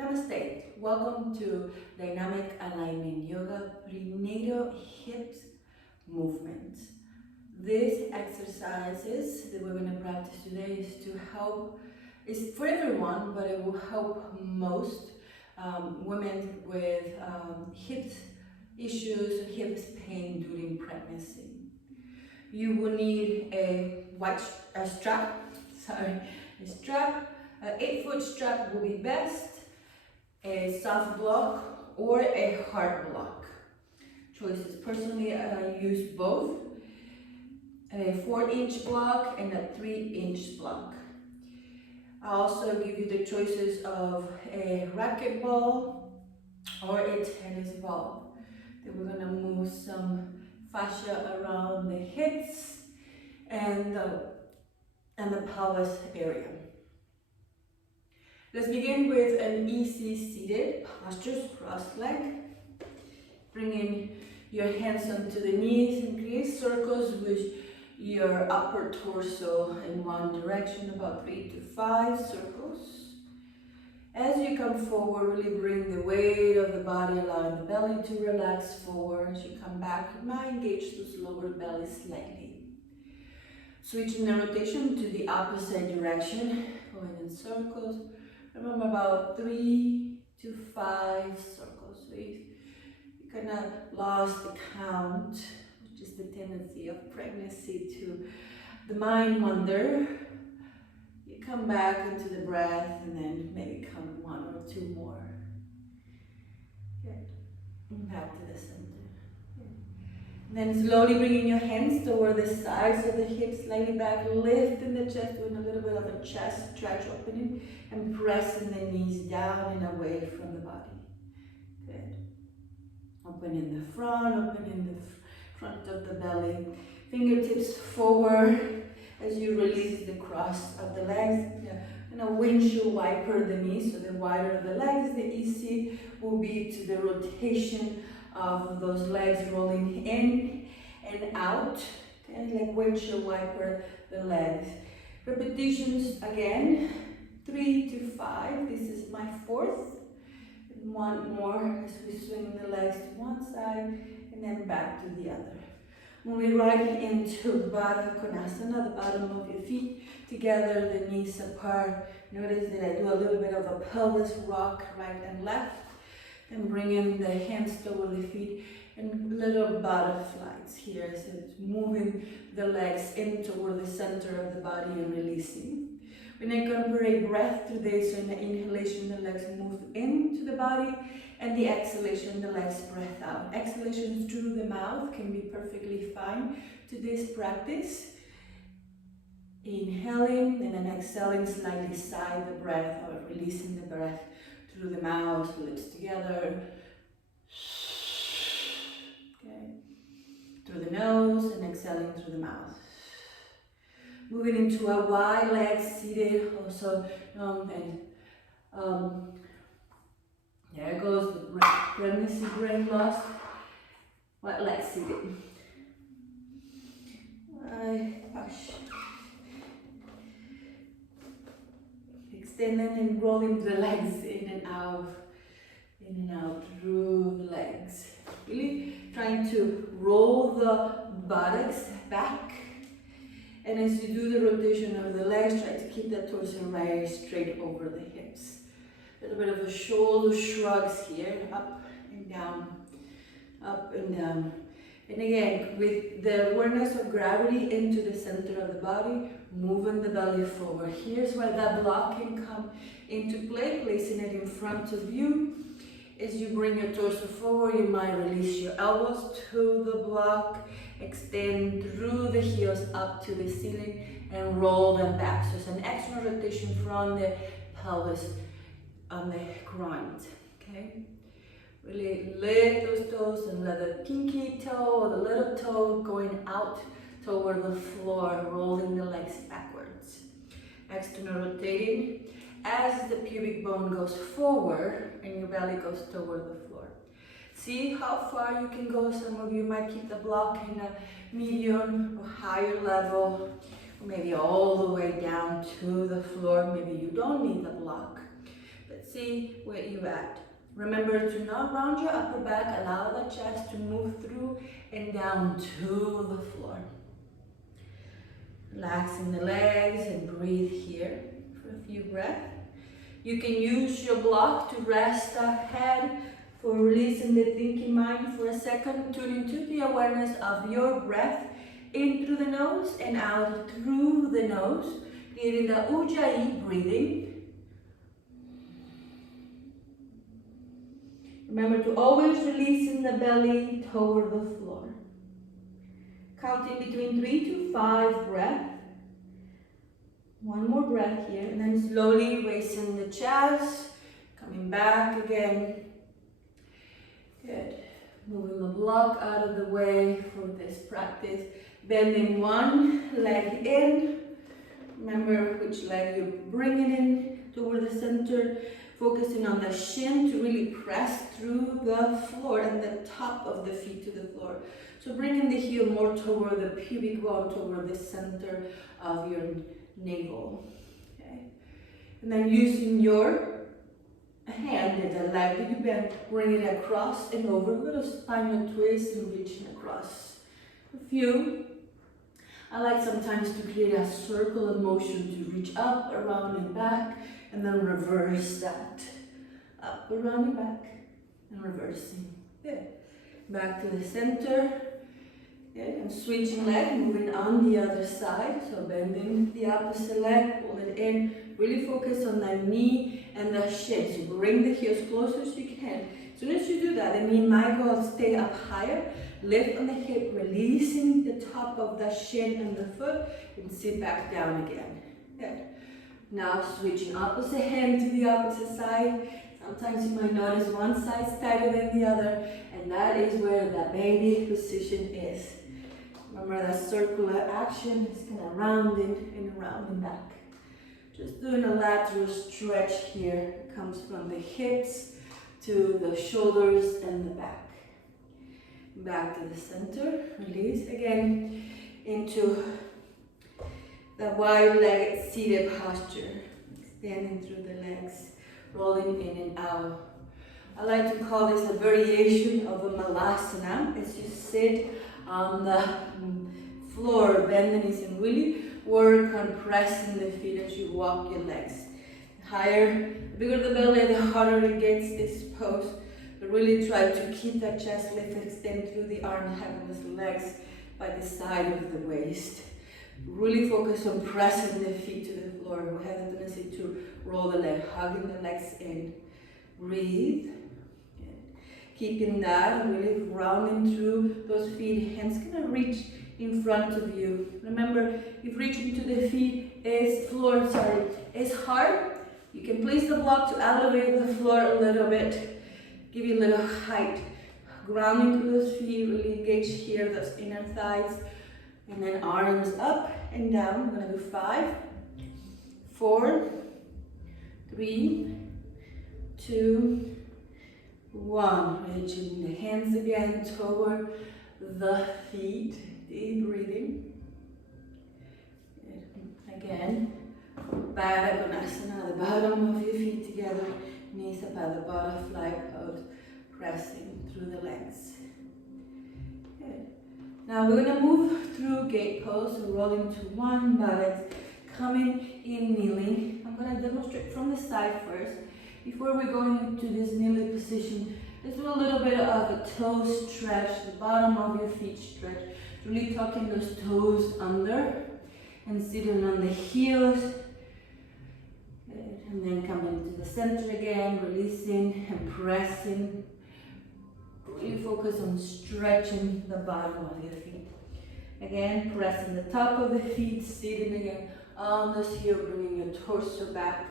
Namaste. Welcome to Dynamic Alignment Yoga Prenatal Hips Movement. These exercises that we're going to practice today is for everyone, but it will help most women with hips issues, hips pain during pregnancy. You will need a strap, an 8-foot strap will be best, a soft block or a hard block. Choices. Personally, I use both, a 4-inch block and a 3-inch block. I'll also give you the choices of a racquetball or a tennis ball. Then we're going to move some fascia around the hips and the pelvis area. Let's begin with an easy seated posture, cross-leg. Bringing your hands onto the knees and create circles with your upper torso in one direction, about 3 to 5 circles. As you come forward, really bring the weight of the body, allowing the belly to relax forward. As you come back, you might engage those lower belly slightly. Switching the rotation to the opposite direction, going in circles. Remember, about 3 to 5 circles. So you kind of lost the count, which is the tendency of pregnancy to the mind wander. You come back into the breath and then maybe count 1 or 2 more. Good. And back to the center. And then slowly bringing your hands toward the sides of the hips, slightly back, lifting the chest, doing a little bit of a chest stretch, opening and pressing the knees down and away from the body. Good. Opening the front, opening the front of the belly. Fingertips forward as you release the cross of the legs. And a windshield wiper the knees, so the wider the legs, the easy will be to the rotation of those legs rolling in and out, and like windshield wiper the legs. Repetitions again, 3 to 5. This is my 4th. And 1 more as we swing the legs to one side and then back to the other. Moving right into Baddha Konasana, the bottom of your feet together, the knees apart. Notice that I do a little bit of a pelvis rock right and left. And bringing the hands toward the feet and little butterflies here. So it's moving the legs in toward the center of the body and releasing. We're going to incorporate breath through this. So in the inhalation, the legs move into the body, and the exhalation, the legs breath out. Exhalations through the mouth can be perfectly fine to this practice. Inhaling and then exhaling, slightly sigh the breath or releasing the breath through the mouth, lips together. Okay. Through the nose and exhaling through the mouth. Moving into a wide leg seated also. There goes the pregnancy brain loss. Wide leg seated. Push. Extending and rolling the legs in and out through the legs. Really trying to roll the buttocks back. And as you do the rotation of the legs, try to keep that torso right straight over the hips. A little bit of a shoulder shrugs here, up and down, up and down. And again, with the awareness of gravity into the center of the body, moving the belly forward. Here's where that block can come into play, placing it in front of you. As you bring your torso forward, you might release your elbows to the block, extend through the heels up to the ceiling, and roll them back. So it's an extra rotation from the pelvis on the ground. Okay? Really lift those toes and let the pinky toe or the little toe going out toward the floor, rolling the legs backwards. External rotating as the pubic bone goes forward and your belly goes toward the floor. See how far you can go. Some of you might keep the block in a medium or higher level, or maybe all the way down to the floor. Maybe you don't need the block. Let's see where you're at. Remember to not round your upper back, allow the chest to move through and down to the floor. Relaxing the legs and breathe here for a few breaths. You can use your block to rest the head for releasing the thinking mind for a second. Tune into the awareness of your breath in through the nose and out through the nose, creating the Ujjayi breathing. Remember to always release in the belly toward the floor. Counting between 3 to 5 breaths. One more breath here, and then slowly raising the chest, coming back again. Good. Moving the block out of the way for this practice. Bending one leg in. Remember which leg you're bringing in toward the center. Focusing on the shin to really press through the floor and the top of the feet to the floor. So bringing the heel more toward the pubic bone, toward the center of your navel. Okay. And then using your hand and the leg that you bend, bring it across and over, a little spinal twist and reaching across. A few. I like sometimes to create a circle of motion to reach up, around and back, and then reverse that. Up, around and back, and reversing. Good. Back to the center. Good. And switching leg, moving on the other side. So bending the opposite leg, pull it in. Really focus on the knee and the shin. So bring the heels close as you can. As soon as you do that, the knee might go stay up higher. Lift on the hip, releasing the top of the shin and the foot, and sit back down again. Good. Now switching opposite hand to the opposite side. Sometimes you might notice one side's tighter than the other, and that is where the baby position is. Remember that circular action is kind of rounding and rounding back. Just doing a lateral stretch here. It comes from the hips to the shoulders and the back. Back to the center, release again into the wide-legged seated posture, extending through the legs, rolling in and out. I like to call this a variation of a malasana, as you sit on the floor, bend the knees and really work on pressing the feet as you walk your legs. Higher, the bigger the belly, the harder it gets this pose. But really try to keep that chest lift, extend through the arm, having those legs by the side of the waist. Really focus on pressing the feet to the floor. We have the tendency to roll the leg, hugging the legs in. Breathe. Keeping that, really rounding through those feet. Hands gonna reach in front of you. Remember, if reaching to the feet is hard, you can place the block to elevate the floor a little bit. Give you a little height. Grounding through those feet, really engage here, those inner thighs. And then arms up and down. We're gonna do 5, 4, 3, 2, 1. Reaching the hands again toward the feet. Deep breathing. Again, Baddha Konasana, the bottom of your feet together. Knees up at the butterfly pose, pressing through the legs. Good. Now we're going to move through gate pose, so rolling to one balance, coming in kneeling. I'm going to demonstrate from the side first. Before we go into this kneeling position, let's do a little bit of a toe stretch, the bottom of your feet stretch. Really tucking those toes under and sitting on the heels. And then coming to the center again, releasing and pressing. Really focus on stretching the bottom of your feet. Again, pressing the top of the feet, sitting again on this heel, bringing your torso back.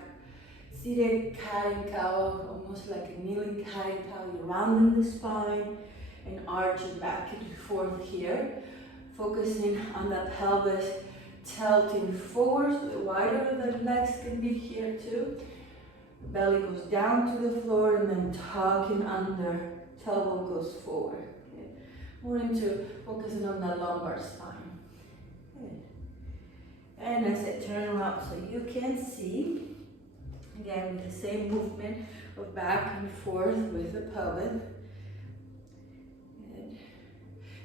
Seated cat and cow, almost like a kneeling cat and cow. You're rounding the spine and arching back and forth here. Focusing on the pelvis, tilting forward, so the wider the legs can be here too. Belly goes down to the floor and then tucking under, tailbone goes forward. Okay. More into focusing on the lumbar spine. Good. And as I turn around so you can see, Again, with the same movement of back and forth with the pelvis. And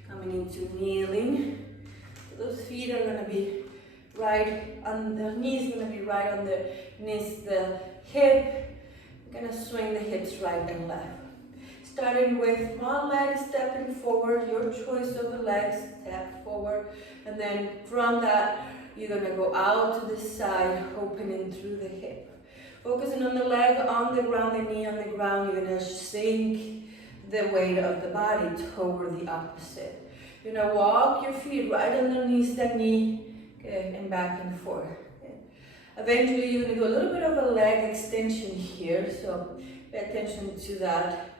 coming into kneeling. So those feet are going to be right on the knees, going to be right underneath the hip. We're going to swing the hips right and left. Starting with one leg stepping forward, your choice of the leg, step forward. And then from that, you're going to go out to the side, opening through the hip. Focusing on the leg on the ground, the knee on the ground, you're going to sink the weight of the body toward the opposite. You're going to walk your feet right underneath the knee, okay, and back and forth. Okay. Eventually, you're going to do a little bit of a leg extension here, so pay attention to that.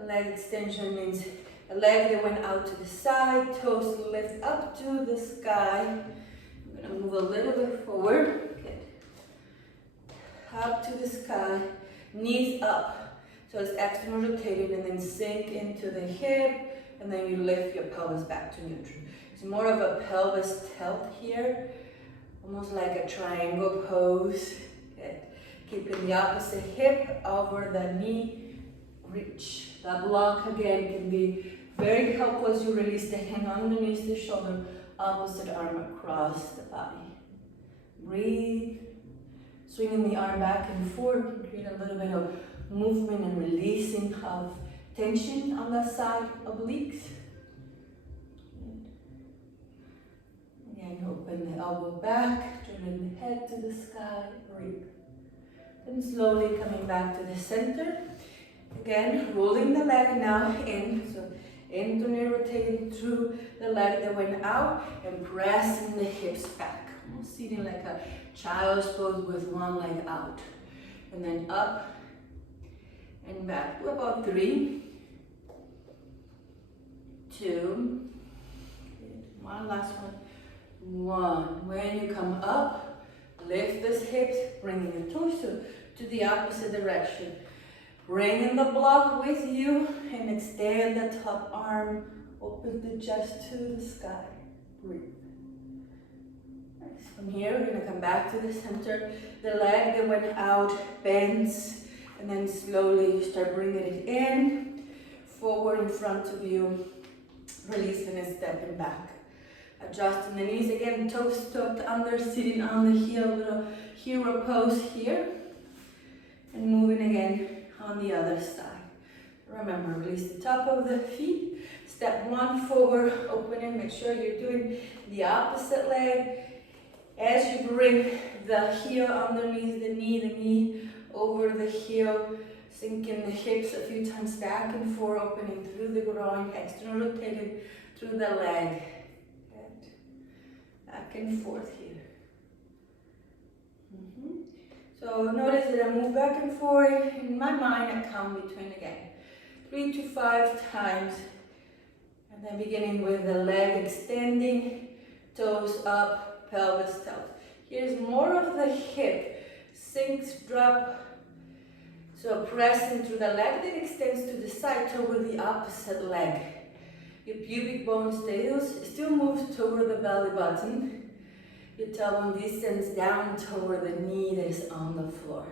A leg extension means a leg that went out to the side, toes lift up to the sky. I'm going to move a little bit forward. Up to the sky, knees up, so it's external rotated, and then sink into the hip, and then you lift your pelvis back to neutral. It's more of a pelvis tilt here, almost like a triangle pose. Okay. Keeping the opposite hip over the knee, reach. That block again can be very helpful as you release the hand underneath the shoulder, opposite arm across the body. Breathe. Swinging the arm back and forth can create a little bit of movement and releasing of tension on the side obliques. Again, open the elbow back, turning the head to the sky, breathe. Then slowly coming back to the center. Again, rolling the leg now in, so internally rotating through the leg that went out and pressing the hips back. Almost sitting like a child's pose with one leg out. And then up and back. Do about 3, 2, one last one. 1. When you come up, lift those hips, bringing your torso to the opposite direction. Bringing the block with you and extend the top arm, open the chest to the sky. Breathe. From here, we're going to come back to the center. The leg that went out bends, and then slowly you start bringing it in, forward in front of you, releasing and stepping back. Adjusting the knees again, toes tucked under, sitting on the heel, little hero pose here, and moving again on the other side. Remember, release the top of the feet, step 1 forward, opening, make sure you're doing the opposite leg. As you bring the heel underneath the knee over the heel, sinking the hips a few times back and forth, opening through the groin, external rotated through the leg. Good. Back and forth here. So notice that I move back and forth. In my mind, I count between again 3 to 5 times. And then beginning with the leg extending, toes up, pelvis tilt. Here's more of the hip, sinks, drop. So pressing through the leg that extends to the side toward the opposite leg. Your pubic bone still moves toward the belly button. Your tailbone descends down toward the knee that is on the floor.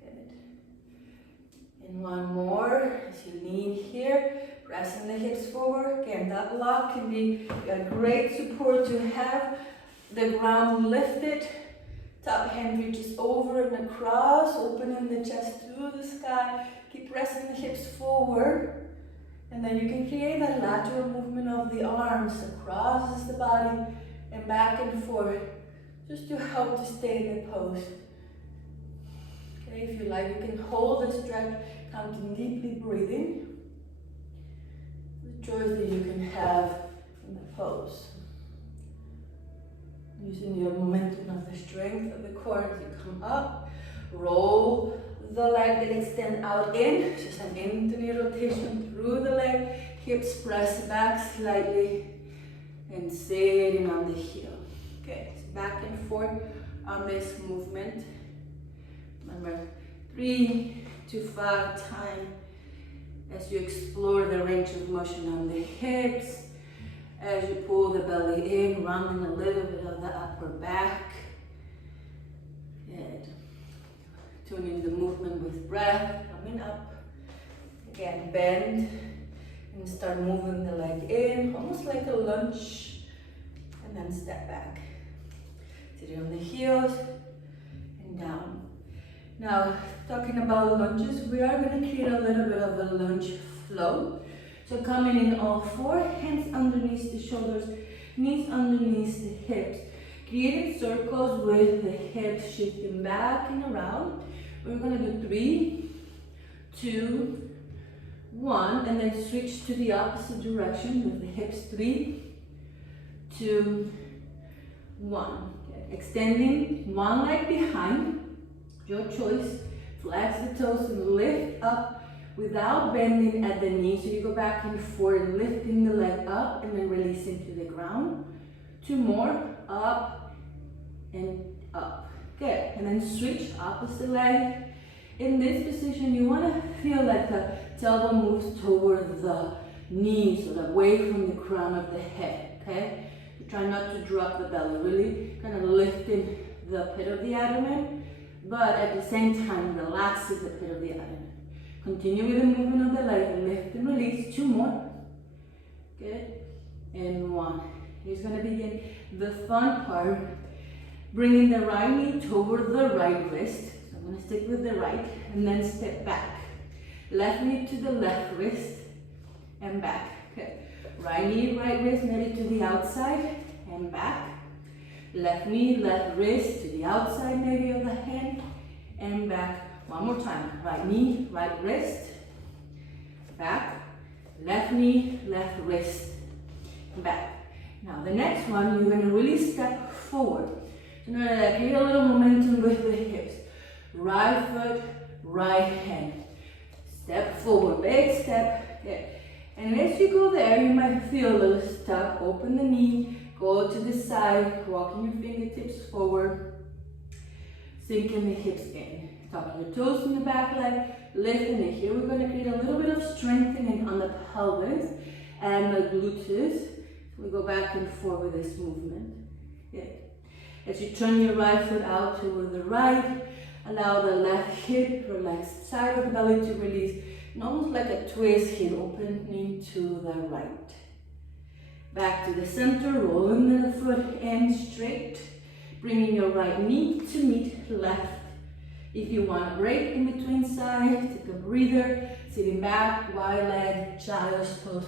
Good. And one more as you lean here. Pressing the hips forward. Again, that block can be a great support to have the ground lifted. Top hand reaches over and across, opening the chest through the sky. Keep pressing the hips forward. And then you can create that lateral movement of the arms across the body and back and forth, just to help to stay in the pose. Okay, if you like, you can hold the stretch, counting deeply, breathing. Choice that you can have in the pose. Using your momentum of the strength of the core as you come up, roll the leg that extend out in, just an internal rotation through the leg, hips press back slightly, and sitting on the heel. Okay, so back and forth on this movement. Remember, 3 to 5 times. As you explore the range of motion on the hips, as you pull the belly in, rounding a little bit of the upper back. Good. tune in the movement with breath, coming up. Again, bend and start moving the leg in, almost like a lunge, and then step back. Sit it on the heels and down. Now, talking about lunges, we are going to create a little bit of a lunge flow. So coming in all four, hands underneath the shoulders, knees underneath the hips. Creating circles with the hips shifting back and around. We're going to do 3, 2, 1, and then switch to the opposite direction with the hips. 3, 2, 1. Okay. Extending one leg behind, your choice. Flex the toes and lift up without bending at the knee. So you go back and forth, lifting the leg up and then releasing to the ground. 2 more, up and up. Good, and then switch, opposite leg. In this position, you want to feel like the tailbone moves toward the knees, or away from the crown of the head, okay? You try not to drop the belly, really kind of lifting the pit of the abdomen, but at the same time, relaxing the pit of the abdomen. Continue with the movement of the leg, lift and release. 2 more. Good, and 1. Here's going to begin the fun part. Bringing the right knee toward the right wrist. So I'm going to stick with the right and then step back. Left knee to the left wrist and back. Okay. Right knee, right wrist, maybe to the outside and back. Left knee, left wrist to the outside maybe of the hand and back. One more time. Right knee, right wrist, back. Left knee, left wrist, back. Now the next one, you're going to really step forward. So now that create a little momentum with the hips. Right foot, right hand. Step forward, big step. Okay. And as you go there, you might feel a little stuck. Open the knee, go to the side, walking your fingertips forward, sinking the hips in. Tucking your toes in the back leg, lifting it. Here we're going to create a little bit of strengthening on the pelvis and the gluteus. So we go back and forth with this movement. Good. As you turn your right foot out toward the right, allow the left hip or left side of the belly to release, and almost like a twist here, opening to the right. Back to the center, rolling the foot in straight, bringing your right knee to meet left. If you want a break in between sides, take a breather, sitting back, wide leg, child's pose.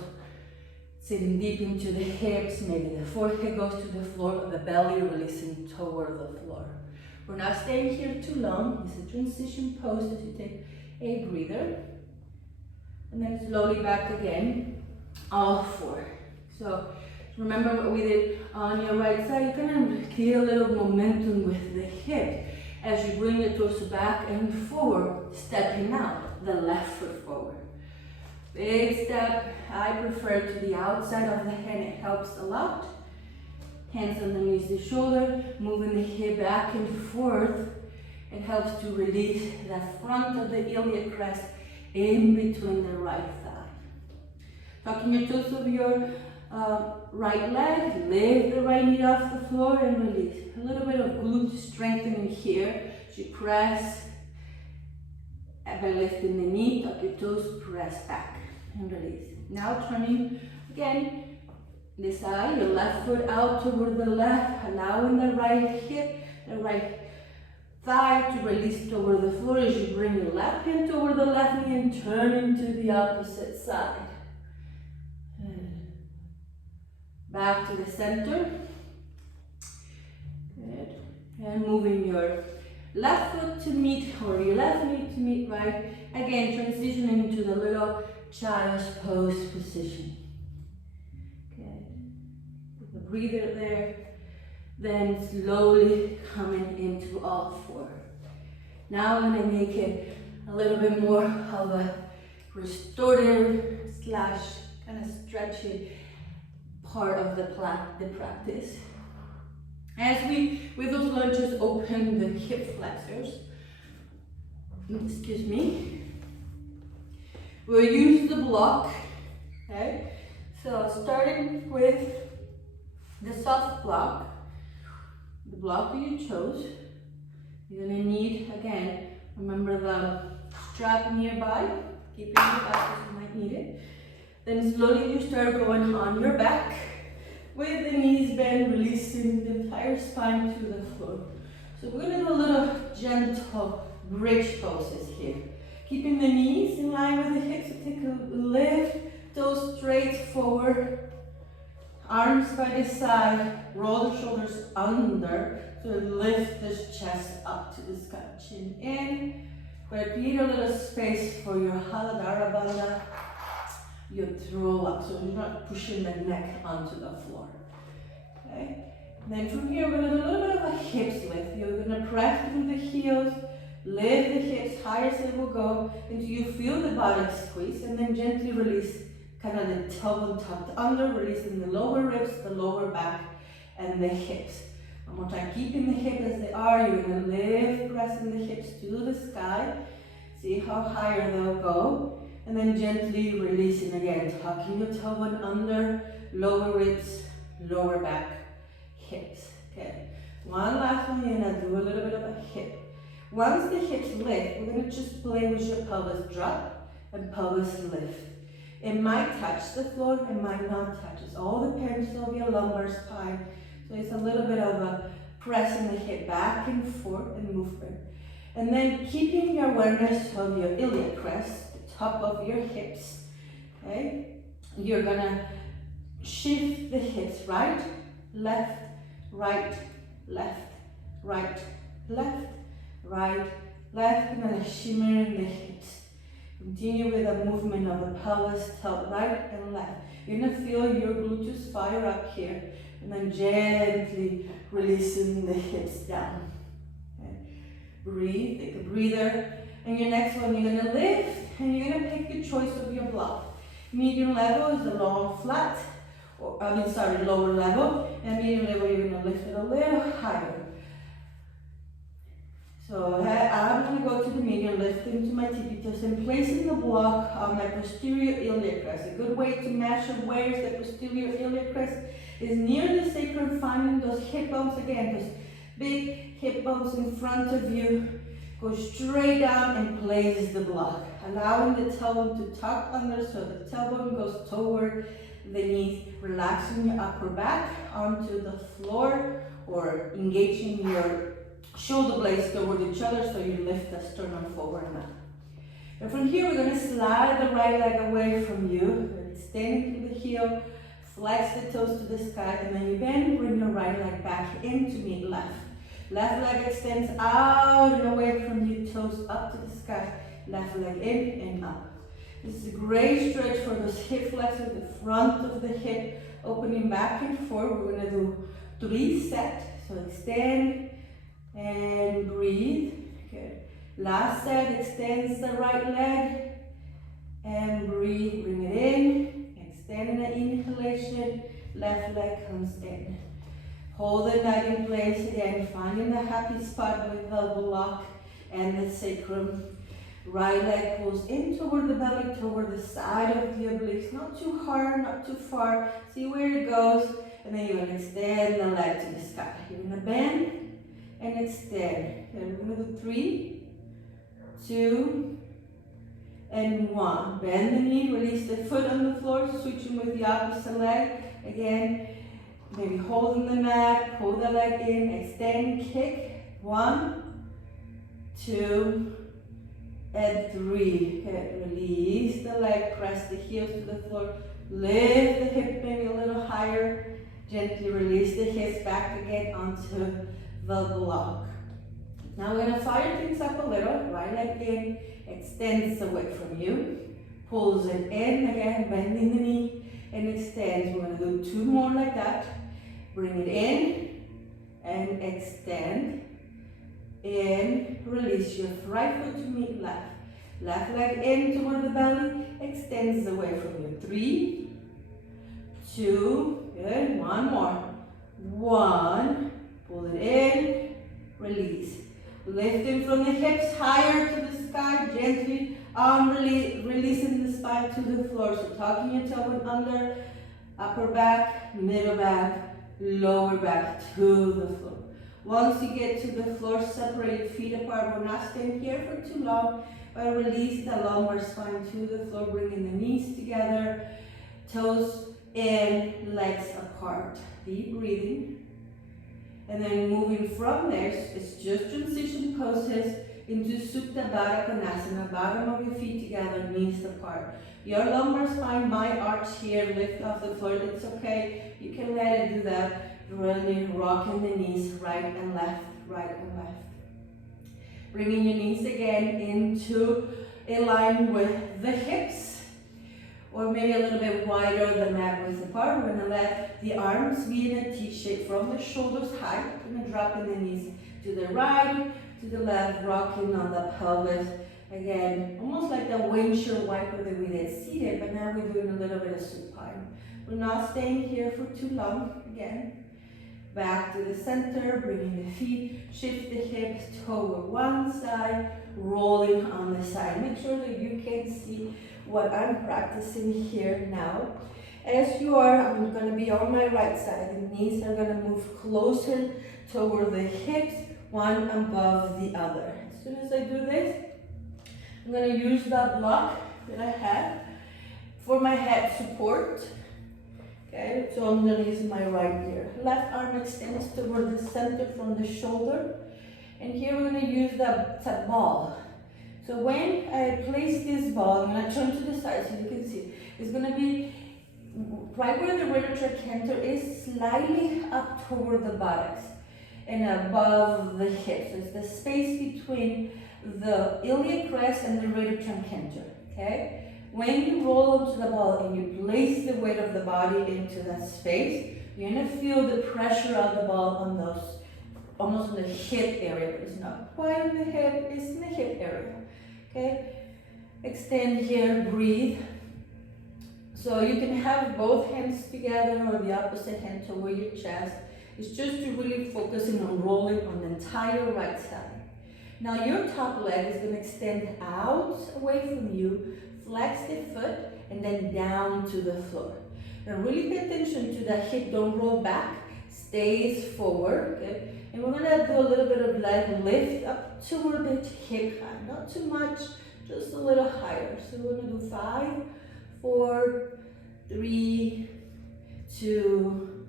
Sitting deep into the hips, maybe the forehead goes to the floor, or the belly releasing toward the floor. We're not staying here too long. It's a transition pose as you take a breather. And then slowly back again, all 4. So remember what we did on your right side. You kind of create a little momentum with the hip as you bring your torso back and forward, stepping out, the left foot forward. Big step. I prefer to the outside of the hand. It helps a lot. Hands underneath the shoulder, moving the hip back and forth. It helps to release the front of the iliac crest in between the right thigh. Tucking your toes of your right leg, lift the right knee off the floor and release. A little bit of glute strengthening here. As you press, by lifting the knee, tuck your toes, press back and release. Now turning again, this side, your left foot out toward the left, allowing the right hip, the right thigh to release toward the floor as you bring your left hand toward the left knee and turn into the opposite side. Back to the center. Good. And moving your left foot to meet, or your left knee to meet right. Again, transitioning into the little child's pose position. Good. With a breather there. Then slowly coming into all 4. Now I'm going to make it a little bit more of a restorative / kind of stretchy part of the practice. As we, with those lunges, open the hip flexors. Excuse me. We'll use the block. Okay. So starting with the soft block, the block that you chose, you're gonna need again Remember the strap nearby, keep it in your back because you might need it. Then slowly you start going on your back with the knees bent, releasing the entire spine to the floor. So we're going to do a little gentle bridge poses here. Keeping the knees in line with the hips, so take a lift, toes straight forward, arms by the side, roll the shoulders under, so lift this chest up to the sky, chin in, but create a little space for your Haladara Bandha, your throw up, so you're not pushing the neck onto the floor. Okay? Then from here, we're going to do a little bit of a hips lift. You're going to press through the heels, lift the hips higher as it will go until you feel the body squeeze, and then gently release kind of the tailbone tucked under, releasing the lower ribs, the lower back, and the hips. One more time, keeping the hips as they are. You're going to lift, pressing the hips to the sky. See how higher they'll go. And then gently releasing again, tucking your tailbone under, lower ribs, lower back, hips. Okay, one last one. You're going to do a little bit of a hip. Once the hips lift, we're going to just play with your pelvis drop and pelvis lift. It might touch the floor, it might not touch. It all depends on your lumbar spine. So it's a little bit of a pressing the hip back and forth and movement. And then keeping your awareness of your iliac crest, the top of your hips. Okay? You're gonna shift the hips right, left, right, left, right, left, right, left, and then shimmering the hips. Continue with a movement of the pelvis, tilt right and left. You're gonna feel your glutes fire up here, and then gently releasing the hips down. Okay. Breathe, take a breather. And your next one, you're gonna lift, and you're gonna pick your choice of your block. Medium level is the long flat, or lower level, and medium level you're gonna lift it a little higher. So I'm going to go to the medium, lifting to my tippy toes and placing the block on my posterior iliac crest. A good way to measure where is the posterior iliac crest is near the sacrum, finding those hip bones again, those big hip bones in front of you. Go straight down and place the block, allowing the tailbone to tuck under so the tailbone goes toward the knees, relaxing your upper back onto the floor or engaging your shoulder blades toward each other so you lift the sternum forward and up. And from here, we're going to slide the right leg away from you, extending through the heel, flex the toes to the sky, and then you bend, bring your right leg back in to meet left. Left leg extends out and away from you, toes up to the sky, left leg in and up. This is a great stretch for those hip flexors, the front of the hip, opening back and forth. We're going to do 3 sets, so extend, and breathe. Good. Last set, extends the right leg and breathe. Bring it in. Extend in an inhalation. Left leg comes in. Holding that in place again. Finding the happy spot with the block and the sacrum. Right leg pulls in toward the belly, toward the side of the obliques. Not too hard, not too far. See where it goes. And then you're going to extend the leg to the sky. You're going to bend and extend. Okay, we're going to do 3, 2, and 1. Bend the knee, release the foot on the floor, switching with the opposite leg. Again, maybe holding the mat, pull the leg in, extend, kick. 1, 2, and 3. Okay, release the leg, press the heels to the floor, lift the hip maybe a little higher, gently release the hips back again onto the block. Now we're going to fire things up a little. Right leg in, extends away from you, pulls it in again, bending the knee, and extends. We're going to do 2 more like that. Bring it in and extend. In, release your right foot to meet left. Left leg in toward the belly, extends away from you. 3, 2, good. 1 more. 1. Pull it in, release. Lifting from the hips higher to the sky, gently releasing the spine to the floor. So tucking your tailbone under, upper back, middle back, lower back to the floor. Once you get to the floor, separate your feet apart. We're not staying here for too long, but release the lumbar spine to the floor, bringing the knees together, toes in, legs apart. Deep breathing. And then moving from there, it's just transition poses into Supta Baddha Konasana, bottom of your feet together, knees apart. Your lumbar spine might arch here, lift off the floor, it's okay. You can let it do that. Really rocking the knees right and left, right and left. Bringing your knees again into a line with the hips, or maybe a little bit wider than that width apart. We're gonna let the arms be in a T shape from the shoulders high. We're gonna drop in the knees to the right, to the left, rocking on the pelvis. Again, almost like the windshield wiper that we did seated, but now we're doing a little bit of supine. We're not staying here for too long. Again, back to the center, bringing the feet, shift the hips toward one side, rolling on the side. Make sure that you can see what I'm practicing here now. As you are, I'm going to be on my right side. The knees are going to move closer toward the hips, one above the other. As soon as I do this, I'm going to use that block that I have for my head support. Okay, so underneath my right ear. Left arm extends toward the center from the shoulder. And here we're going to use that ball. So when I place this ball, I'm going to turn to the side so you can see. It's going to be right where the retrotrochanter is, slightly up toward the buttocks and above the hips. So it's the space between the iliac crest and the retrotrochanter. Okay? When you roll onto the ball and you place the weight of the body into that space, you're going to feel the pressure of the ball on those, almost in the hip area, but it's not quite in the hip, it's in the hip area. Okay? Extend here, breathe. So you can have both hands together or the opposite hand toward your chest. It's just to really focusing on rolling on the entire right side. Now your top leg is going to extend out away from you, flex the foot, and then down to the floor. Now really pay attention to that hip, don't roll back, stays forward, okay? And we're gonna do a little bit of leg lift up toward the hip high, not too much, just a little higher. So we're gonna do 5, 4, 3, 2,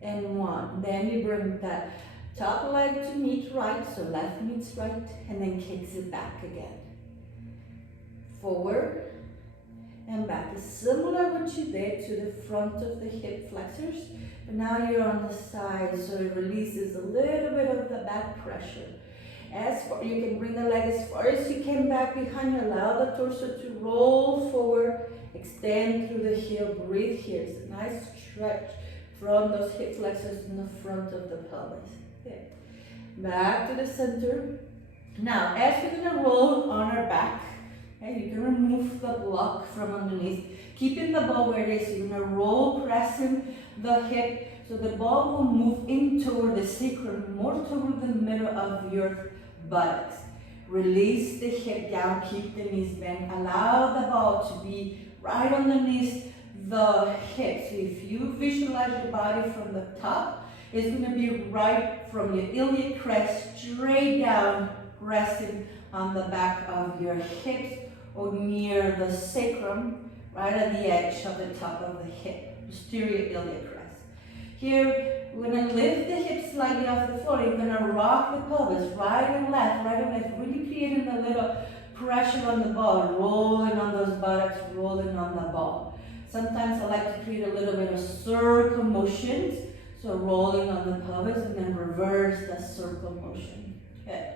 and 1. Then you bring that top leg to meet right, so left meets right, and then kicks it back again. Forward and back. It's similar what you did to the front of the hip flexors, but now you're on the side, so it releases a little bit of the back pressure. As far, you can bring the leg as far as you can back behind you. Allow the torso to roll forward, extend through the heel, breathe here. It's a nice stretch from those hip flexors in the front of the pelvis. Okay. Back to the center. Now, as we're gonna roll on our back, okay, you can remove the block from underneath, keeping the ball where it is. You're gonna roll, pressing the hip, so the ball will move in toward the sacrum, more toward the middle of your buttocks. Release the hip down, keep the knees bent. Allow the ball to be right underneath the hips. So if you visualize your body from the top, it's gonna be right from your iliac crest straight down, resting on the back of your hips or near the sacrum, right at the edge of the top of the hip, posterior iliac crest. Here, we're gonna lift the hips slightly off the floor. You're gonna rock the pelvis right and left, really creating a little pressure on the ball, rolling on those buttocks, rolling on the ball. Sometimes I like to create a little bit of circle motions, so rolling on the pelvis and then reverse the circle motion. Okay.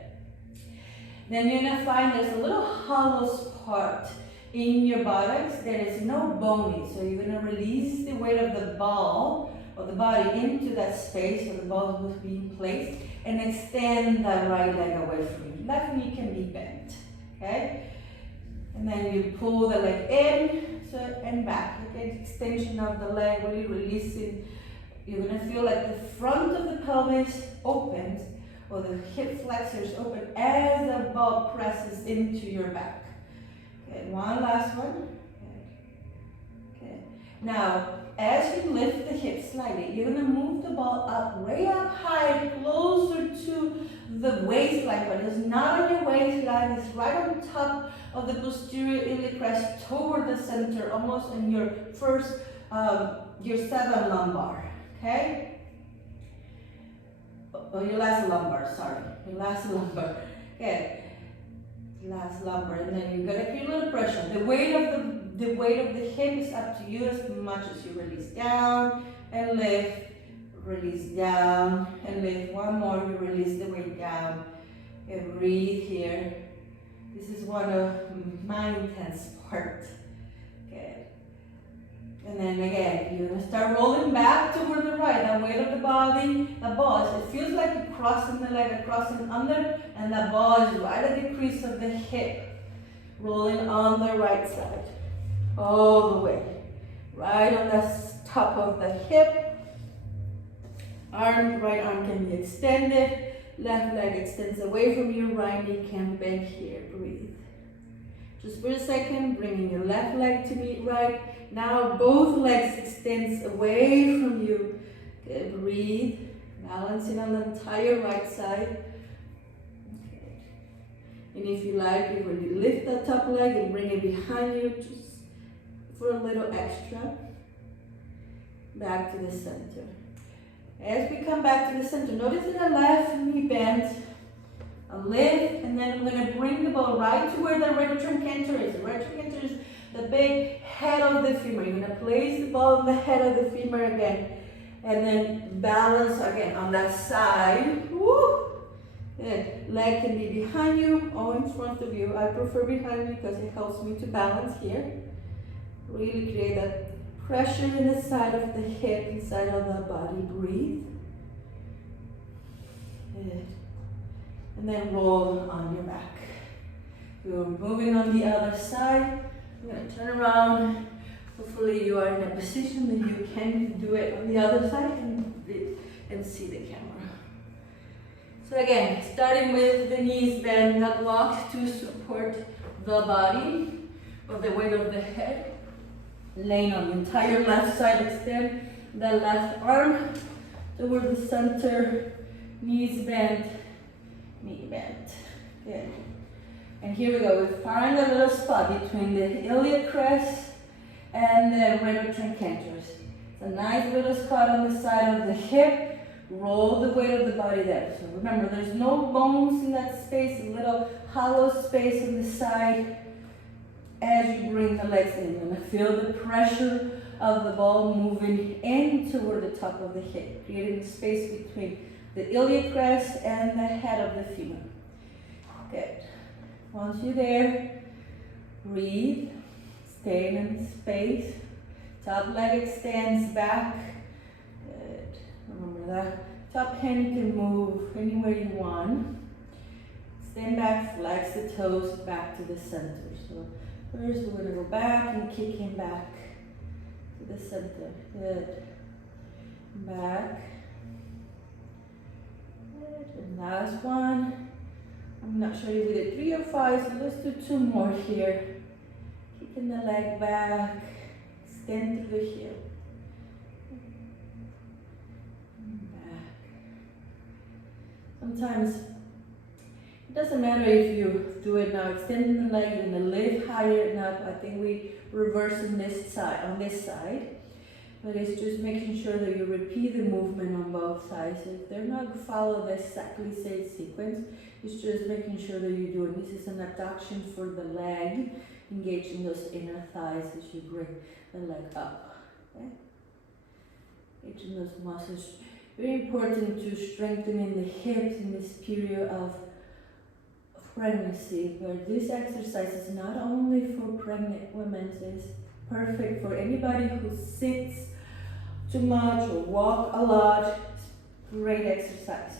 Then you're gonna find there's a little hollow spot in your buttocks that is no bony, so you're gonna release the weight of the ball or the body into that space where the ball will be placed and extend that right leg away from you. Left knee can be bent, okay? And then you pull the leg in and back. Okay, extension of the leg, really releasing. You're gonna feel like the front of the pelvis opens or the hip flexors open as the ball presses into your back. Okay, one last one. Okay. Now, as you lift the hips slightly, you're gonna move the ball up, way up high, closer to the waistline, but it's not on your waistline, it's right on top of the posterior iliac crest toward the center, almost in your first, your 7 lumbar, okay? Oh, your last lumbar, sorry, your last lumbar, okay. Last lumbar, and then you're gonna feel a little pressure. The weight of the hip is up to you as much as you release down and lift, release down and lift. One more, you release the weight down and breathe here. This is one of my intense parts. Good. And then again, you're gonna start rolling back toward the right. The weight of the body, the ball. It feels like you're crossing the leg, crossing under, and the ball is right at the crease of the hip. Rolling on the right side. All the way. Right on the top of the hip. Right arm can be extended. Left leg extends away from you. Right knee can bend here. Breathe. Just for a second, bringing your left leg to meet right. Now both legs extends away from you. Good. Breathe. Balancing on the entire right side. Okay. And if you like, you really lift that top leg and bring it behind you just for a little extra. Back to the center. As we come back to the center, notice that the left knee bends. A lift, and then I'm going to bring the ball right to where the retrotrochanter is. The retrotrochanter is the big head of the femur. You're going to place the ball on the head of the femur again. And then balance again on that side. Woo! Good. Leg can be behind you or in front of you. I prefer behind me because it helps me to balance here. Really create that pressure in the side of the hip, inside of the body. Breathe. Good. And then roll on your back. You're moving on the other side. I'm going to turn around. Hopefully you are in a position that you can do it on the other side and see the camera. So again, starting with the knees bent, that locked to support the body or the weight of the head. Laying on the entire left side, extend the left arm toward the center, knees bent, knee bent. Good. And here we go. We find a little spot between the iliac crest and the retrotrancantors. It's a nice little spot on the side of the hip. Roll the weight of the body there. So remember, there's no bones in that space, a little hollow space on the side. As you bring the legs in, you're going to feel the pressure of the ball moving in toward the top of the hip, creating space between the iliac crest and the head of the femur. Good. Once you're there, breathe, stay in space. Top leg extends back. Good. Remember that top hand can move anywhere you want. Stand back, flex the toes back to the center. So first we're going to go back and kick him back to the center. Good. Back. Good. And last one. I'm not sure if we did 3 or 5, so let's do 2 more here. Kicking the leg back. Extend through the heel. Back. Sometimes it doesn't matter if you do it now, extending the leg, you're gonna lift higher and up. I think we reverse on this side. But it's just making sure that you repeat the movement on both sides. If they're not follow the exactly same sequence, it's just making sure that you're doing. This is an abduction for the leg, engaging those inner thighs as you bring the leg up. Okay? Engaging those muscles. Very important to strengthening the hips in this period of pregnancy, where this exercise is not only for pregnant women, it's perfect for anybody who sits too much or walk a lot. It's great exercise.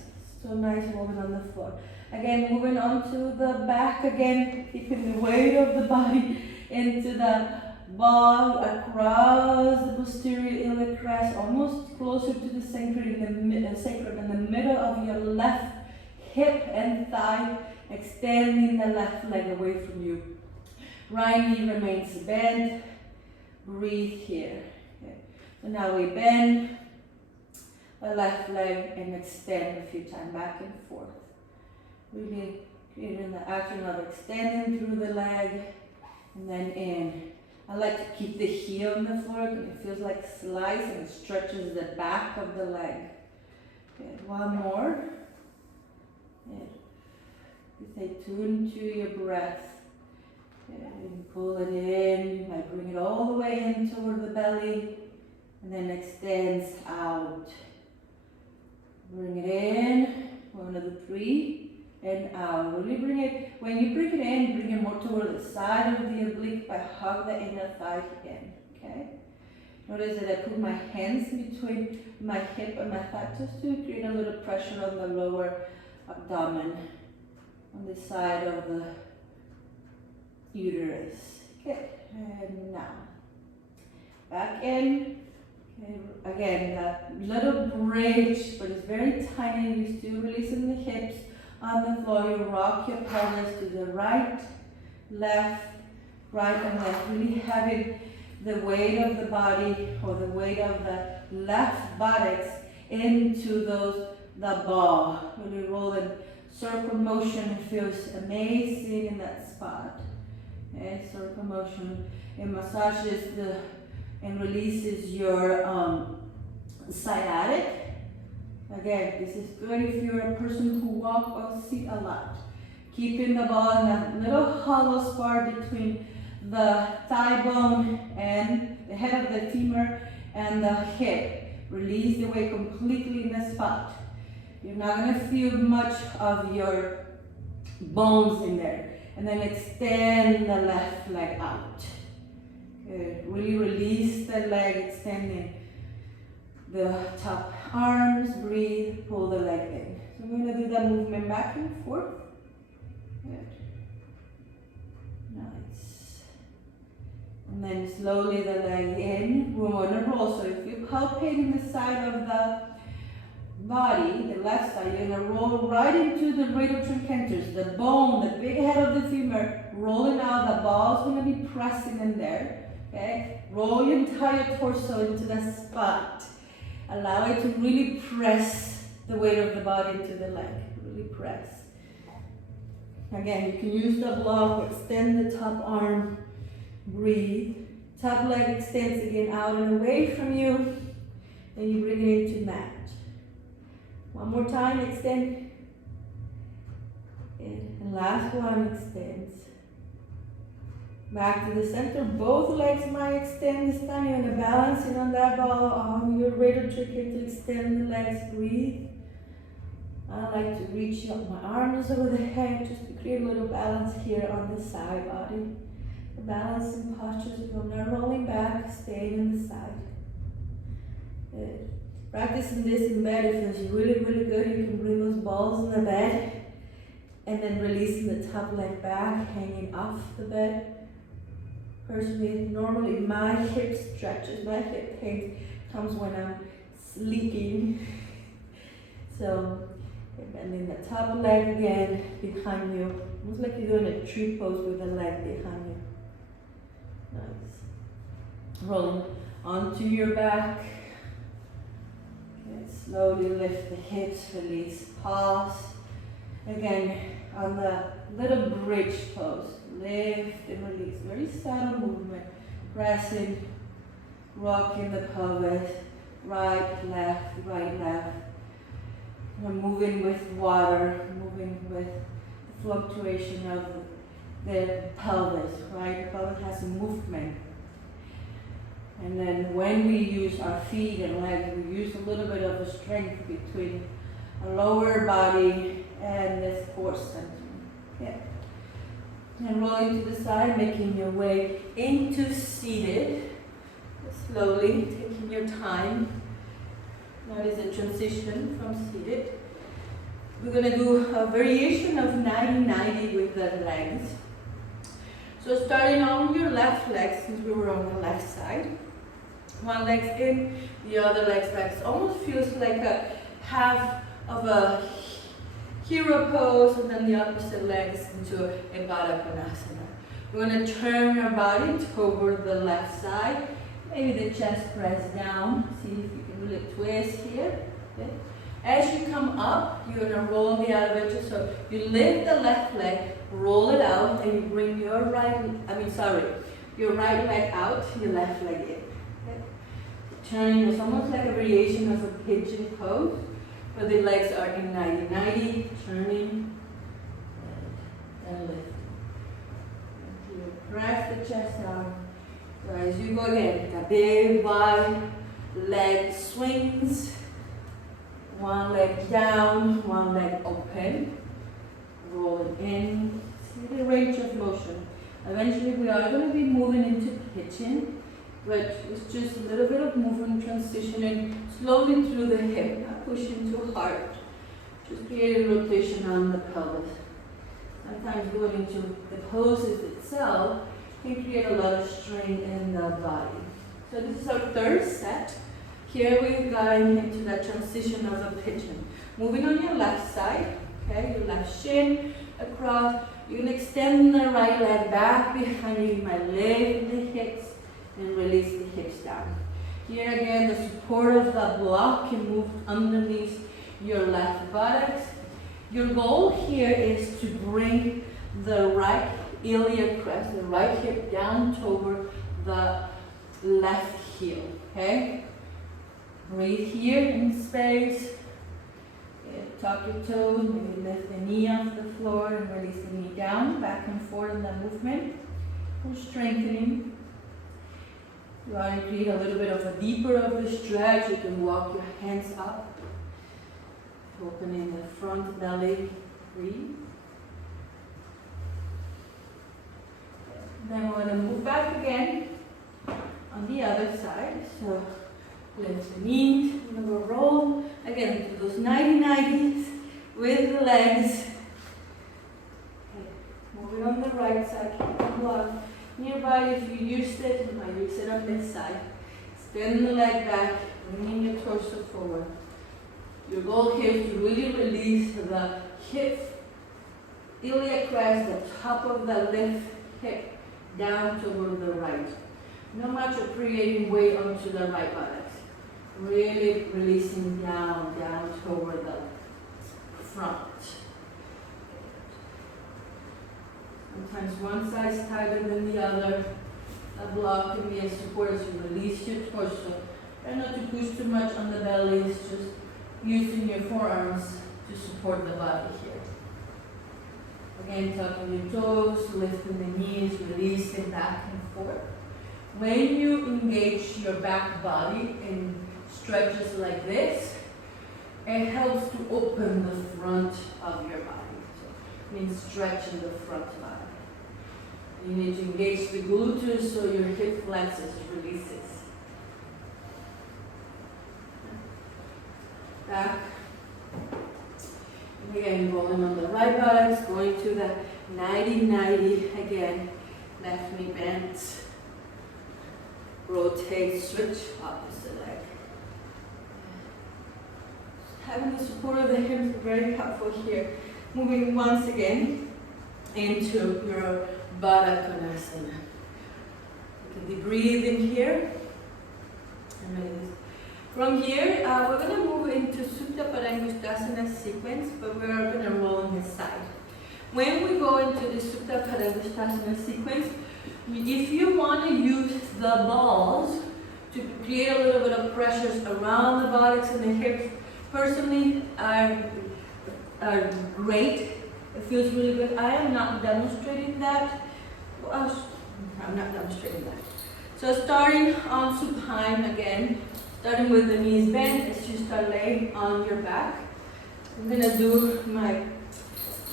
So nice rolling on the floor. Again, moving on to the back again, keeping the weight of the body into the ball across the posterior iliac crest, almost closer to the sacrum in the middle of your left hip and thigh, extending the left leg away from you. Right knee remains bent. Breathe here. And now we bend the left leg and extend a few times back and forth. Really creating the action of extending through the leg and then in. I like to keep the heel on the floor because it feels like slice and it stretches the back of the leg. Good. One more. Good. You stay tuned to your breath. Good. And pull it in. You might bring it all the way in toward the belly and then extends out. Bring it in. 1 of the 3. And out. Really bring it, when you bring it in, bring it more toward the side of the oblique, but hug the inner thigh in, okay? Notice that I put my hands between my hip and my thigh just to create a little pressure on the lower abdomen, on the side of the uterus. Okay, and now, back in. Okay. Again, that little bridge, but it's very tiny. You're still releasing the hips. On the floor, you rock your pelvis to the right, left, right, and left. Really having the weight of the body or the weight of the left buttocks into the ball. Really rolling circle motion feels amazing in that spot. Okay, circle motion. It massages and releases your sciatic. Again, this is good if you're a person who walks or sit a lot. Keeping the ball in that little hollow spot between the thigh bone and the head of the femur and the hip. Release the weight completely in the spot. You're not going to feel much of your bones in there. And then extend the left leg out. Good. Really release the leg, extending the top arms, breathe, pull the leg in. So I'm going to do that movement back and forth. Good. Nice. And then slowly the leg in. We're going to roll. So if you're palpating the side of the body, the left side, you're going to roll right into the radial trochanterus, the bone, the big head of the femur, rolling out. The ball's going to be pressing in there. Okay? Roll your entire torso into the spot. Allow it to really press the weight of the body into the leg. Really press. Again, you can use the block, extend the top arm, breathe. Top leg extends again out and away from you. Then you bring it into mat. One more time, extend. And last one, extends. Back to the center, both legs might extend this time. You're going to balance it on that ball, on your radial trochanter to extend the legs, breathe. I like to reach up my arms over the head just to create a little balance here on the side body. The balancing posture, so I'm not rolling back, staying in the side. Good. Practicing this in bed, it feels really, really good. You can bring those balls in the bed and then releasing the top leg back, hanging off the bed. Personally, normally my hip stretches, my hip pain comes when I'm sleeping. So, bending the top leg again behind you. Almost like you're doing a tree pose with the leg behind you. Nice. Rolling onto your back. Okay, slowly lift the hips, release, pause. Again, on the little bridge pose. Lift and release. Very subtle movement. Pressing, rocking the pelvis. Right, left, right, left. We're moving with water, moving with the fluctuation of the pelvis, right? The pelvis has a movement. And then when we use our feet and legs, we use a little bit of a strength between our lower body and this core center. Okay. And rolling to the side, making your way into seated. Slowly, taking your time. Notice the transition from seated. We're going to do a variation of 90-90 with the legs. So starting on your left leg, since we were on the left side. One leg's in, the other leg's back. It almost feels like a half of a hero pose, and then the opposite legs into a Baddha Konasana. We're going to turn our body toward the left side Maybe the chest press down. See if you can really twist here. Okay. As you come up, you're gonna roll the elevator. So you lift the left leg, roll it out, and you bring your your right leg out, your left leg in. Okay. Turning, it's almost like a variation of a pigeon pose, where the legs are in 90-90, turning, and lift. You press the chest down. So as you go again, a big wide leg swings. One leg down, one leg open. Rolling in. See the range of motion. Eventually we are going to be moving into pigeon, but it's just a little bit of movement, transitioning slowly through the hip, not pushing too hard. Just creating rotation on the pelvis. Sometimes going into the poses itself can create a lot of strain in the body. So this is our third set. Here we're going into that transition of a pigeon. Moving on your left side, okay, your left shin across. You can extend the right leg back behind you. You might lift the hips and release the hips down. Here again, the support of the block can move underneath your left buttocks. Your goal here is to bring the right iliac crest, the right hip down toward the left heel, okay? Breathe here in space. Tuck your toes, maybe lift the knee off the floor and release the knee down, back and forth in that movement. We're strengthening. You want to create a little bit of a deeper of the stretch. You can walk your hands up, opening the front belly. Breathe. Then we're going to move back again on the other side. So lift the knees, and we'll roll again to those 90-90s with the legs. Okay. Moving on the right side, keep the block nearby. If you used it, you might use it on this side. Extend the leg back, bringing your torso forward. Your goal here is to really release the hip, iliac crest, the top of the left hip down toward the right. Not much of creating weight onto the right buttocks. Really releasing down toward the front. Sometimes one side is tighter than the other. A block can be a support as you release your torso. Try not to push too much on the belly, it's just using your forearms to support the body here. Again, tucking your toes, lifting the knees, releasing back and forth. When you engage your back body in stretches like this, it helps to open the front of your body. So it means stretching the front body. You need to engage the gluteus so your hip flexes, releases. Back. And again, rolling on the right buttocks, going to the 90-90 again. Left knee bends. Rotate, switch, opposite leg. Having the support of the hips is very helpful here. Moving once again into your Baddha Konasana. You can breathe in here. From here, we're going to move into Supta Padangusthasana sequence, but we're going to roll on this side. When we go into the Supta Padangusthasana sequence, if you want to use the balls to create a little bit of pressures around the buttocks and the hips, personally are great. It feels really good. I am not demonstrating that. Well, I'm not demonstrating that. So starting on supine again, starting with the knees bent as you start laying on your back. I'm going to do my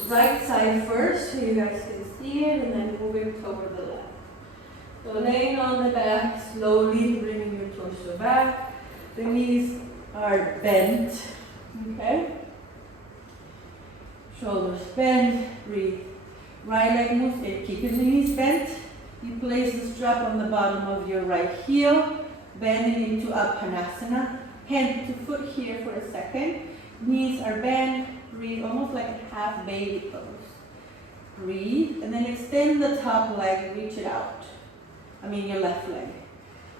right side first so you guys can see it, and then moving toward the left. So laying on the back, slowly bringing your torso back. The knees are bent, okay? Shoulders bent, breathe. Right leg moves in, keeping the knees bent. You place the strap on the bottom of your right heel, bending into Uttanasana. Hand to foot here for a second. Knees are bent, breathe, almost like a half baby pose. Breathe, and then extend the top leg, reach it out. Your left leg.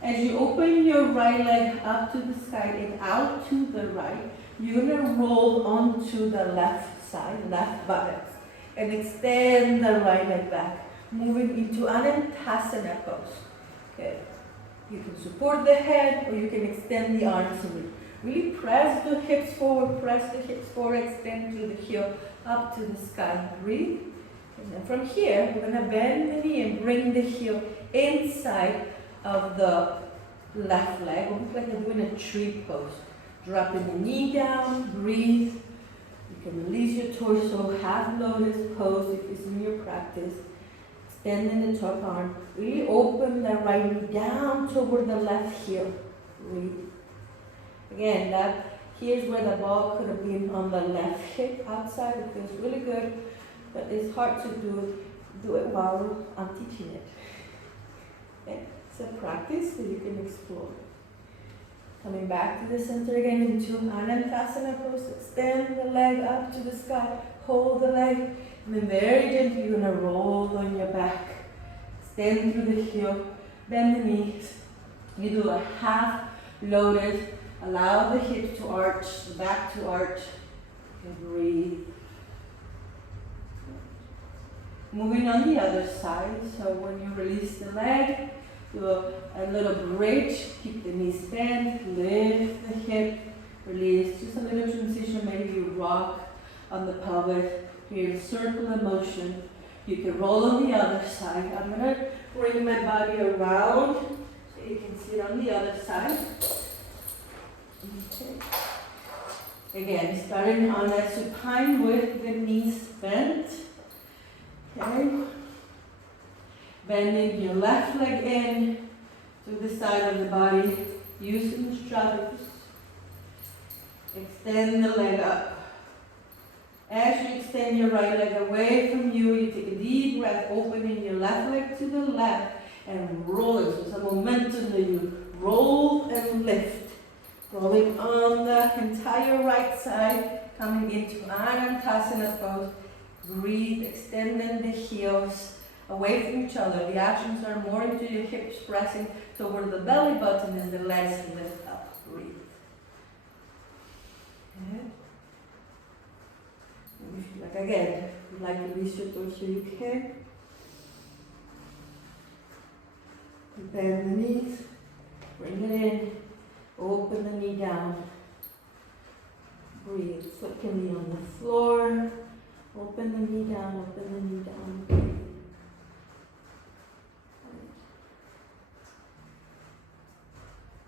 As you open your right leg up to the sky and out to the right, you're going to roll onto the left side, left buttocks, and extend the right leg back, moving into Anantasana pose. Okay. You can support the head or you can extend the arms and really press the hips forward, extend through the heel up to the sky. Breathe. And then from here, we're going to bend the knee and bring the heel inside of the left leg, almost like you're doing a tree pose. Dropping the knee down, breathe. You can release your torso, half lotus pose if it's in your practice. Extending the top arm. Really open the right knee down toward the left heel. Breathe. Again, here's where the ball could have been on the left hip outside. It feels really good, but it's hard to do it while I'm teaching it. Okay. It's a practice that you can explore. Coming back to the center again into Anantasana pose. Extend the leg up to the sky. Hold the leg. And then very gently you're going to roll on your back. Extend through the heel. Bend the knees. You do a half lotus. Allow the hips to arch, the back to arch. And breathe. Moving on the other side. So when you release the leg, do a little bridge, keep the knees bent, lift the hip, release, just a little transition, maybe you rock on the pelvis, here circular motion. You can roll on the other side. I'm going to bring my body around so you can sit on the other side. Okay. Again, starting on that supine with the knees bent. Okay. Bending your left leg in to the side of the body, using the straddles. Extend the leg up. As you extend your right leg away from you, you take a deep breath, opening your left leg to the left and rolling. So some momentum that you roll and lift. Rolling on the entire right side, coming into Anantasana pose. Breathe, extending the heels away from each other. The actions are more into your hips pressing toward the belly button as the legs lift up. Breathe. Okay. Like again, if you like to release your torso, you can. Bend the knees, bring it in, open the knee down. Breathe. Foot can be on the floor. Open the knee down, open the knee down. Breathe.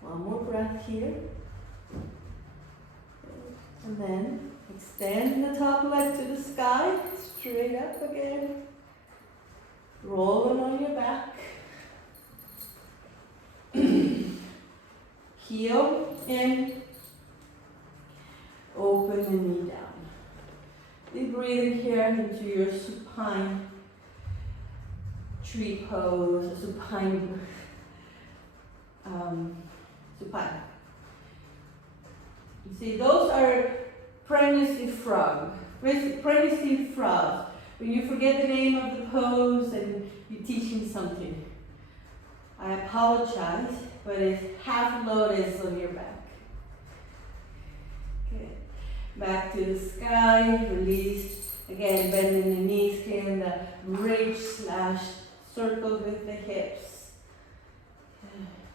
One more breath here. And then extend the top leg to the sky, straight up again. Rolling on your back. Heel in. Open the knee down. Deep breathing here into your supine tree pose, supine. Supine. You see, those are pregnancy frog. Pregnancy frogs. When you forget the name of the pose and you're teaching something, I apologize, but it's half lotus on your back. Okay. Back to the sky, release. Again, bending the knees here in the bridge / circle with the hips.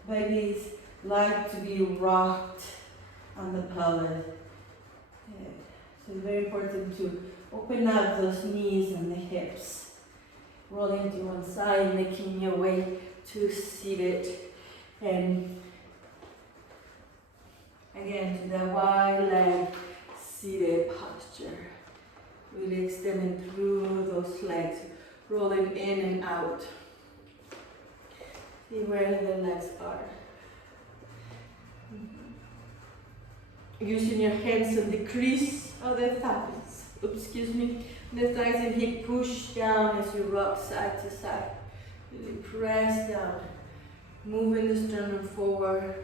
Babies like to be rocked on the pelvis. Okay. So it's very important to open up those knees and the hips. Rolling to one side, making your way to seated. And again, to the wide leg seated posture. Really extending through those legs, rolling in and out. See where the legs are. Using your hands on the crease of the thighs. The thighs and hip push down as you rock side to side. Really press down. Moving the sternum forward.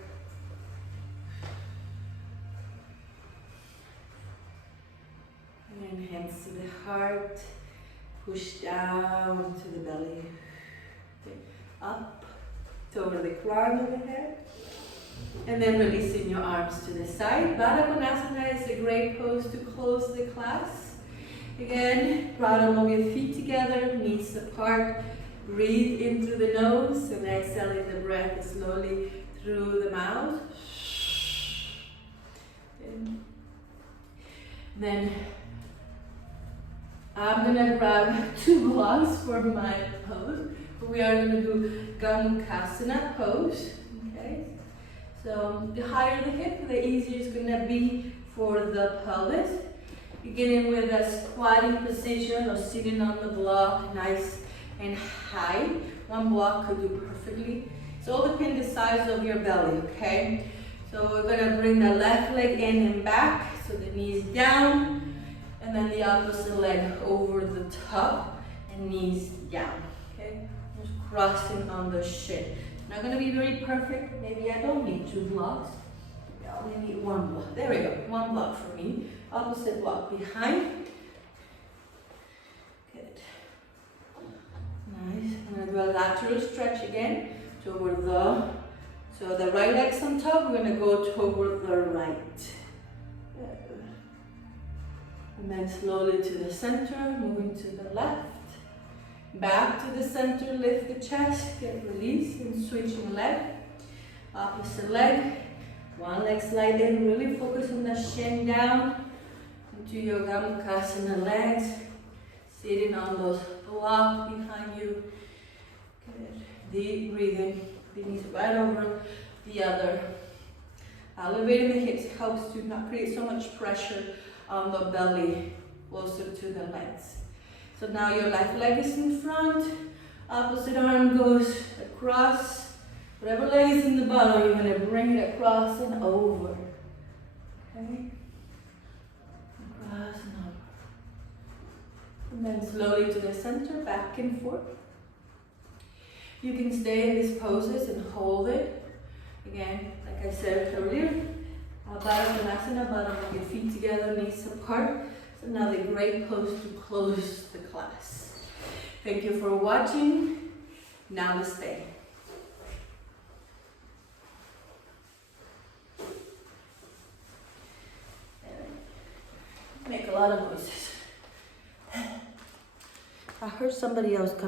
And hands to the heart. Push down to the belly. Okay. Up to over the crown of the head. And then releasing your arms to the side. Baddha Konasana is a great pose to close the class. Again, bottom of your feet together, knees apart. Breathe in through the nose and exhaling the breath slowly through the mouth. And then I'm gonna grab 2 blocks for my pose. We are gonna do Gomukhasana pose. Okay. So the higher the hip, the easier it's gonna be for the pelvis. Beginning with a squatting position or sitting on the block, nice and high. 1 block could do perfectly. It all depends the size of your belly, okay? So we're gonna bring the left leg in and back, so the knees down, and then the opposite leg over the top and knees down, okay? Just crossing on the shin. Not gonna be very perfect. Maybe I don't need 2 blocks. I only need 1 block. There we go, 1 block for me. Opposite block behind. Good. Nice. I'm gonna do a lateral stretch again. Toward so the right leg's on top, we're gonna go toward the right. Good. And then slowly to the center, moving to the left. Back to the center, lift the chest, get released, and switching leg. Opposite leg. 1 leg slide in, really focus on the shin down. Into your Gomukhasana legs, sitting on those blocks behind you. Good. Deep breathing, the knees right over the other. Elevating the hips helps to not create so much pressure on the belly, closer to the legs. So now your left leg is in front, opposite arm goes across. Whatever leg is in the bottom, you're going to bring it across and over. Okay? Across and over. And then slowly to the center, back and forth. You can stay in these poses and hold it. Again, like I said earlier, Baddha Konasana, bottom of your feet together, knees apart. So another great pose to close the class. Thank you for watching. Namaste. Make a lot of noises. I heard somebody else coming.